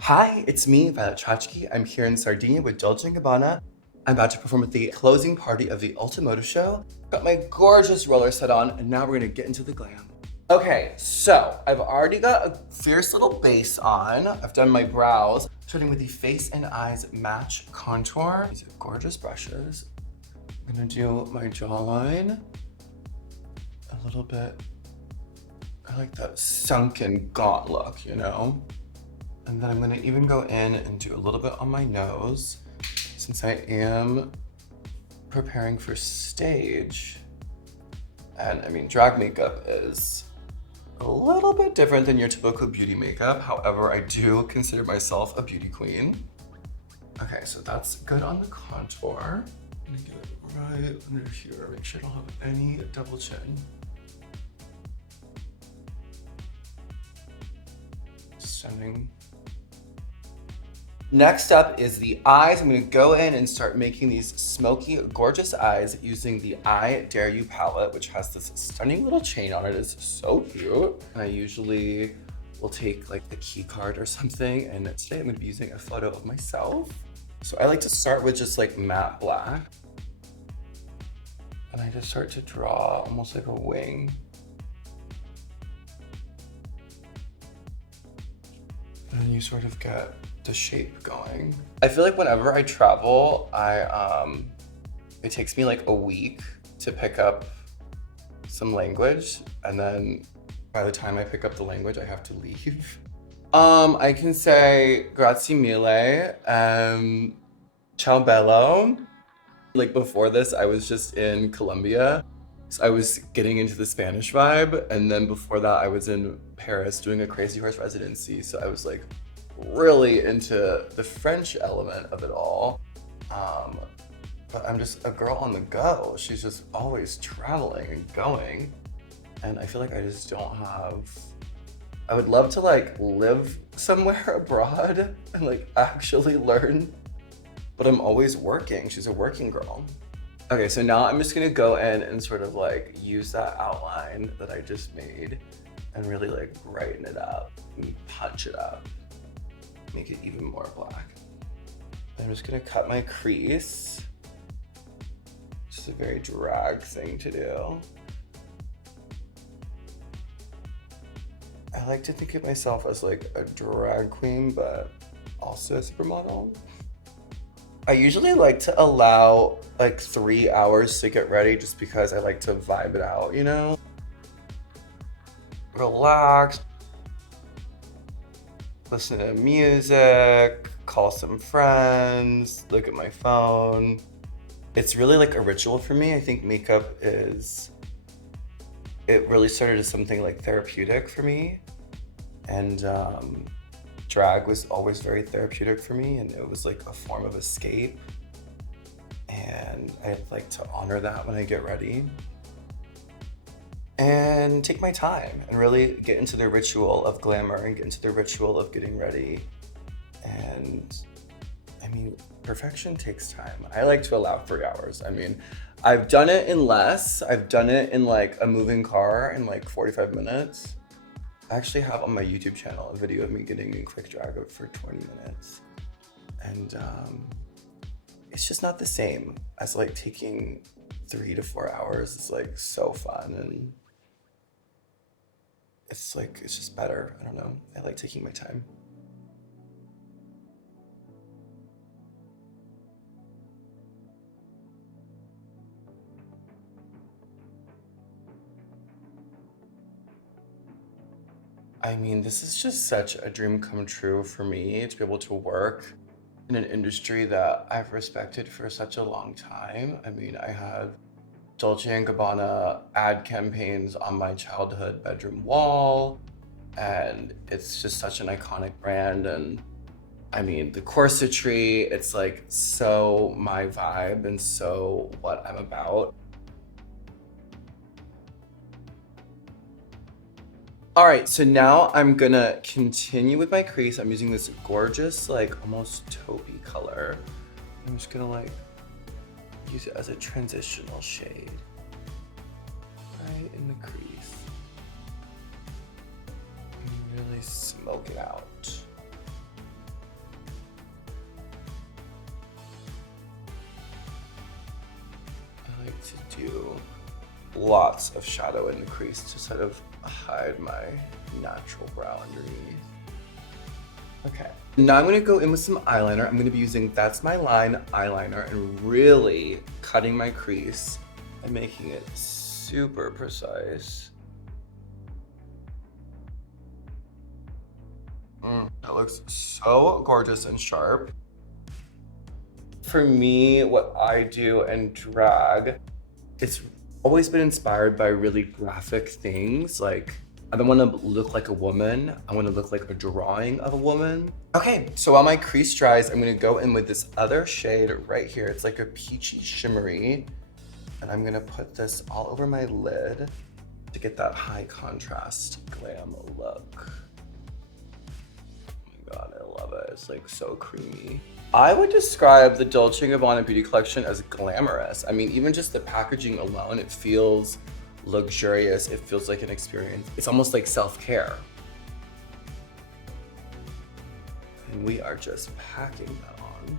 Hi, it's me, Violet Chachki. I'm here in Sardinia with Dolce&Gabbana. I'm about to perform at the closing party of the Ultimotive show. Got my gorgeous roller set on, and now we're gonna get into the glam. Okay, so I've already got a fierce little base on. I've done my brows, starting with the Face and Eyes Match Contour. These are gorgeous brushes. I'm gonna do my jawline. A little bit, I like that sunken gaunt look, you know? And then I'm gonna even go in and do a little bit on my nose, since I am preparing for stage. And I mean, drag makeup is a little bit different than your typical beauty makeup. However, I do consider myself a beauty queen. Okay, so that's good on the contour. I'm gonna get it right under here. Make sure I don't have any double chin. Stunning. Next up is the eyes. I'm gonna go in and start making these smoky, gorgeous eyes using the I Dare You palette, which has this stunning little chain on it. It's so cute. And I usually will take like the key card or something, and today I'm gonna be using a photo of myself. So I like to start with just like matte black. And I just start to draw almost like a wing. And then you sort of get the shape going. I feel like whenever I travel, it takes me like a week to pick up some language, and then by the time I pick up the language, I have to leave. I can say grazie mille, ciao bello. Like before this, I was just in Colombia. So I was getting into the Spanish vibe, and then before that, I was in Paris doing a Crazy Horse residency. So I was like really into the French element of it all. But I'm just a girl on the go. She's just always traveling and going. And I feel like I just don't have, I would love to like live somewhere abroad and like actually learn, but I'm always working. She's a working girl. Okay, so now I'm just gonna go in and sort of like use that outline that I just made and really like brighten it up and punch it up, make it even more black. I'm just gonna cut my crease. Just a very drag thing to do. I like to think of myself as like a drag queen, but also a supermodel. I usually like to allow like 3 hours to get ready just because I like to vibe it out, you know? Relax, listen to music, call some friends, look at my phone. It's really like a ritual for me. I think makeup is, it really started as something like therapeutic for me. And drag was always very therapeutic for me, and it was like a form of escape. And I like to honor that when I get ready. And take my time and really get into the ritual of glamour and get into the ritual of getting ready. And I mean, perfection takes time. I like to allow 3 hours. I mean, I've done it in less. I've done it in like a moving car in like 45 minutes. I actually have on my YouTube channel a video of me getting in quick drag for 20 minutes. And it's just not the same as like taking 3 to 4 hours. It's like so fun, and it's just better. I don't know. I like taking my time. I mean, this is just such a dream come true for me to be able to work in an industry that I've respected for such a long time. I mean, I had Dolce& Gabbana ad campaigns on my childhood bedroom wall, and it's just such an iconic brand. And I mean, the corsetry, it's like so my vibe and so what I'm about. All right, so now I'm gonna continue with my crease. I'm using this gorgeous, like almost taupey color. I'm just gonna like use it as a transitional shade right in the crease. And really smoke it out. lots of shadow in the crease to sort of hide my natural brow underneath. Okay, now I'm gonna go in with some eyeliner. I'm gonna be using That's My Line eyeliner and really cutting my crease and making it super precise. It looks so gorgeous and sharp. For me, what I do in drag, it's always been inspired by really graphic things. Like, I don't want to look like a woman. I want to look like a drawing of a woman. Okay, so while my crease dries, I'm gonna go in with this other shade right here. It's like a peachy shimmery. And I'm gonna put this all over my lid to get that high contrast glam look. God, I love it. It's like so creamy. I would describe the Dolce&Gabbana Beauty Collection as glamorous. I mean, even just the packaging alone, it feels luxurious. It feels like an experience. It's almost like self-care. And we are just packing that on.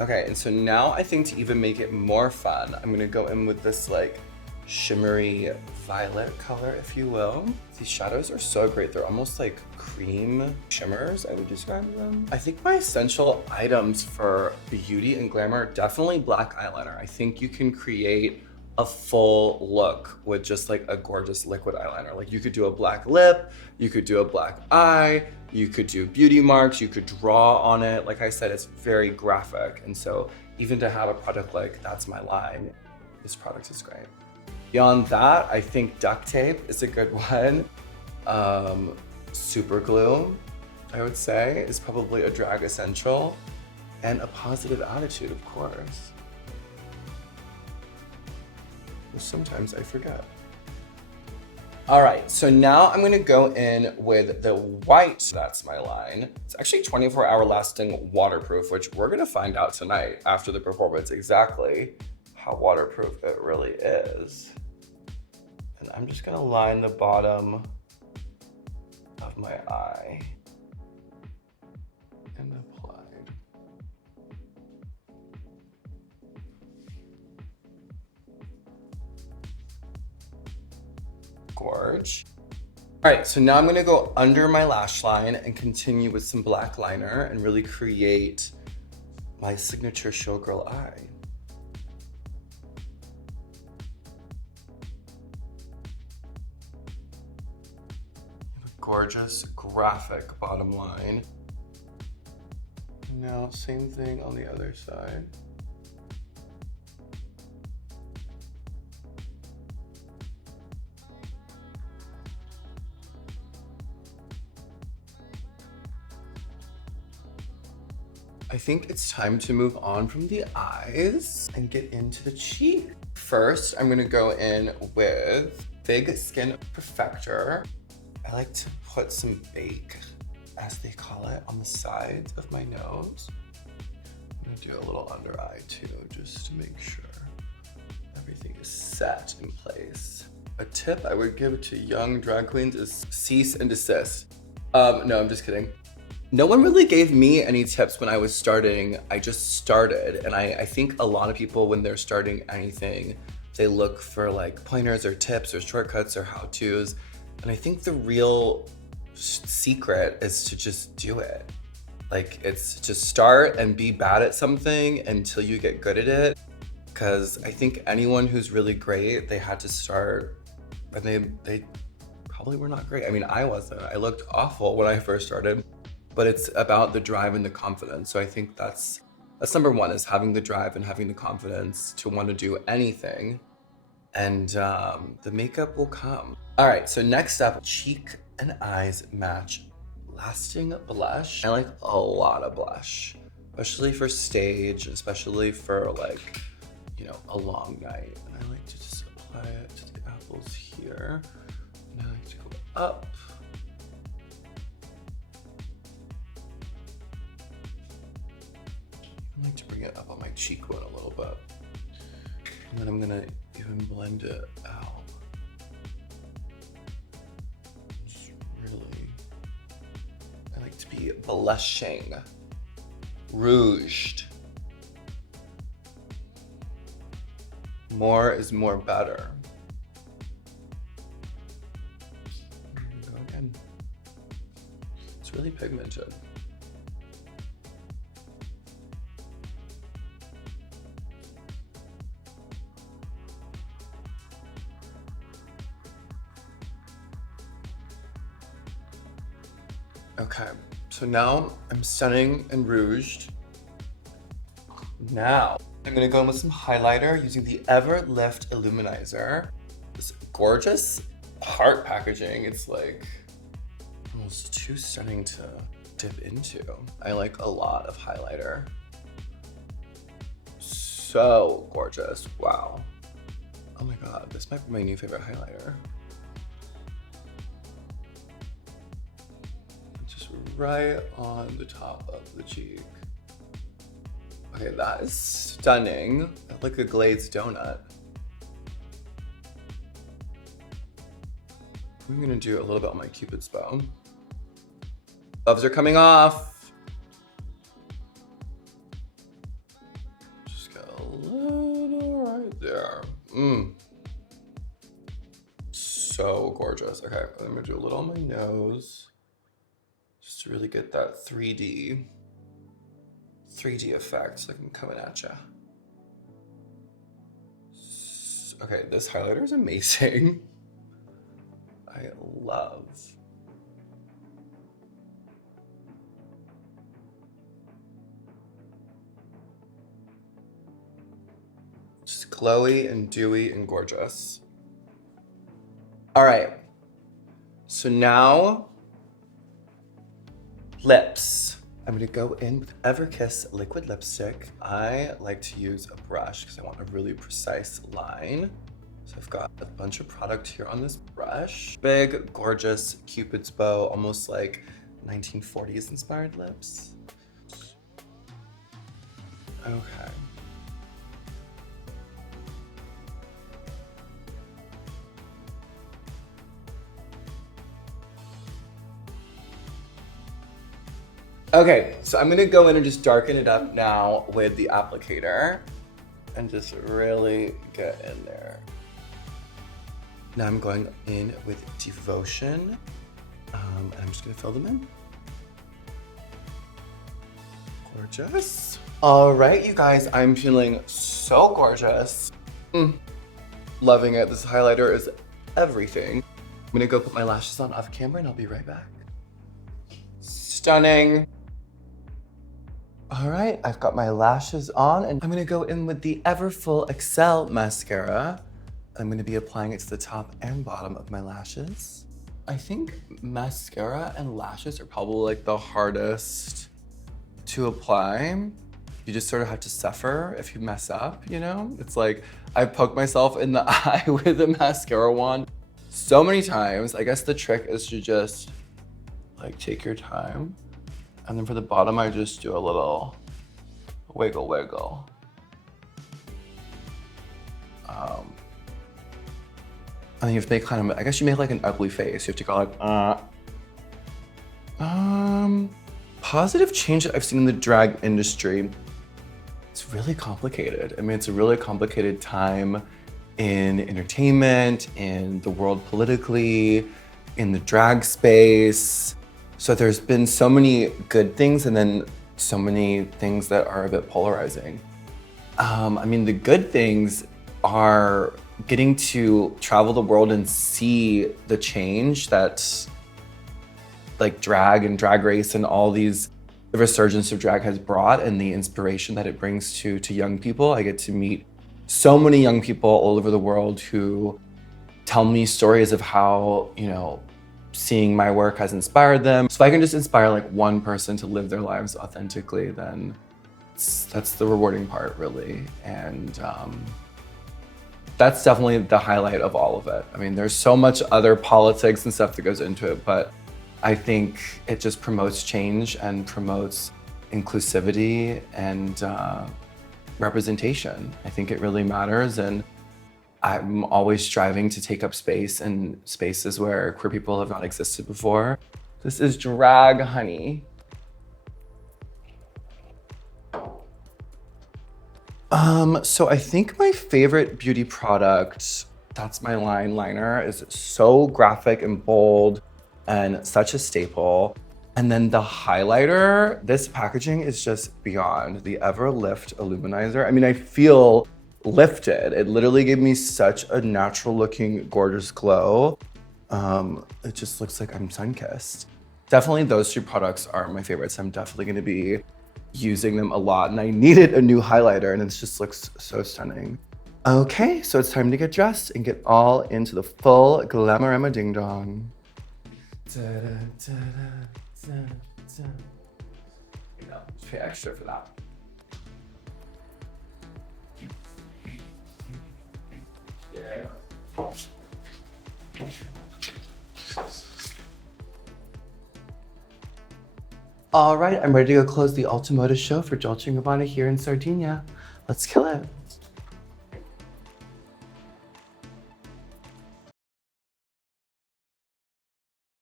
Okay, and so now I think to even make it more fun, I'm gonna go in with this like shimmery violet color, if you will. These shadows are so great. They're almost like cream shimmers, I would describe them. I think my essential items for beauty and glamour are definitely black eyeliner. I think you can create a full look with just like a gorgeous liquid eyeliner. Like you could do a black lip, you could do a black eye, you could do beauty marks, you could draw on it. Like I said, it's very graphic. And so even to have a product like That's My Line, this product is great. Beyond that, I think duct tape is a good one. Super glue, I would say, is probably a drag essential. And a positive attitude, of course. Which sometimes I forget. All right, so now I'm gonna go in with the white That's My Line. It's actually 24-hour lasting waterproof, which we're gonna find out tonight after the performance exactly how waterproof it really is. And I'm just gonna line the bottom of my eye and apply. Gorge. All right, so now I'm gonna go under my lash line and continue with some black liner and really create my signature showgirl eye. Gorgeous graphic bottom line. Now same thing on the other side. I think it's time to move on from the eyes and get into the cheek. First, I'm gonna go in with Big Skin Perfector. I like to put some bake, as they call it, on the sides of my nose. I'm gonna do a little under eye too, just to make sure everything is set in place. A tip I would give to young drag queens is cease and desist. No, I'm just kidding. No one really gave me any tips when I was starting. I just started, and I think a lot of people, when they're starting anything, they look for like pointers or tips or shortcuts or how-tos. And I think the real secret is to just do it. Like, it's just start and be bad at something until you get good at it. Because I think anyone who's really great, they had to start and they probably were not great. I mean, I wasn't. I looked awful when I first started, but it's about the drive and the confidence. So I think that's number one, is having the drive and having the confidence to want to do anything. And the makeup will come. All right, so next up, Cheek and Eyes Match Lasting Blush. I like a lot of blush, especially for stage, especially for like, you know, a long night. And I like to just apply it to the apples here. And I like to go up. I like to bring it up on my cheekbone a little bit. And then I'm gonna even blend it out. Just really, I like to be blushing rouged. More is more better. Here we go again. It's really pigmented. Okay, so now I'm stunning and rouged. Now, I'm gonna go in with some highlighter using the Everlift Luminizer. This gorgeous heart packaging. It's like almost too stunning to dip into. I like a lot of highlighter. So gorgeous, wow. Oh my God, this might be my new favorite highlighter. Right on the top of the cheek. Okay, that is stunning. Like a glazed donut. I'm gonna do a little bit on my Cupid's bow. Gloves are coming off. Just got a little right there. So gorgeous. Okay, I'm gonna do a little on my nose. Just to really get that 3D effect, like I'm coming at ya. Okay, this highlighter is amazing. I love. Just glowy and dewy and gorgeous. All right, so now, lips. I'm gonna go in with Everkiss liquid lipstick. I like to use a brush because I want a really precise line. So I've got a bunch of product here on this brush. Big, gorgeous Cupid's bow, almost like 1940s inspired lips. Okay. Okay, so I'm gonna go in and just darken it up now with the applicator and just really get in there. Now I'm going in with Devotion, and I'm just gonna fill them in. Gorgeous. All right, you guys, I'm feeling so gorgeous. Loving it. This highlighter is everything. I'm gonna go put my lashes on off camera and I'll be right back. Stunning. All right, I've got my lashes on and I'm gonna go in with the Everfull Excel mascara. I'm gonna be applying it to the top and bottom of my lashes. I think mascara and lashes are probably like the hardest to apply. You just sort of have to suffer if you mess up, you know? It's like, I've poked myself in the eye with a mascara wand so many times. I guess the trick is to just like take your time. And then for the bottom, I just do a little wiggle, wiggle. And then you have to make kind of, I guess you make like an ugly face. You have to go like, positive change that I've seen in the drag industry. It's really complicated. I mean, it's a really complicated time in entertainment, in the world politically, in the drag space. So there's been so many good things and then so many things that are a bit polarizing. I mean, the good things are getting to travel the world and see the change that like drag and Drag Race and all these, the resurgence of drag has brought and the inspiration that it brings to young people. I get to meet so many young people all over the world who tell me stories of how, you know, seeing my work has inspired them. So if I can just inspire like one person to live their lives authentically, then that's the rewarding part, really. And that's definitely the highlight of all of it. I mean, there's so much other politics and stuff that goes into it, but I think it just promotes change and promotes inclusivity and representation. I think it really matters, and I'm always striving to take up space in spaces where queer people have not existed before. This is drag, honey. So I think my favorite beauty product, that's my line liner, is so graphic and bold and such a staple. And then the highlighter, this packaging is just beyond. The Everlift Luminizer. I mean, I feel lifted. It literally gave me such a natural looking, gorgeous glow. It just looks like I'm sun-kissed. Definitely those two products are my favorites. I'm definitely gonna be using them a lot, and I needed a new highlighter and it just looks so stunning. Okay, so it's time to get dressed and get all into the full Glamorama Ding Dong. Just pay extra for that. Yeah. All right, I'm ready to go close the Ultimoda show for Dolce&Gabbana here in Sardinia. Let's kill it.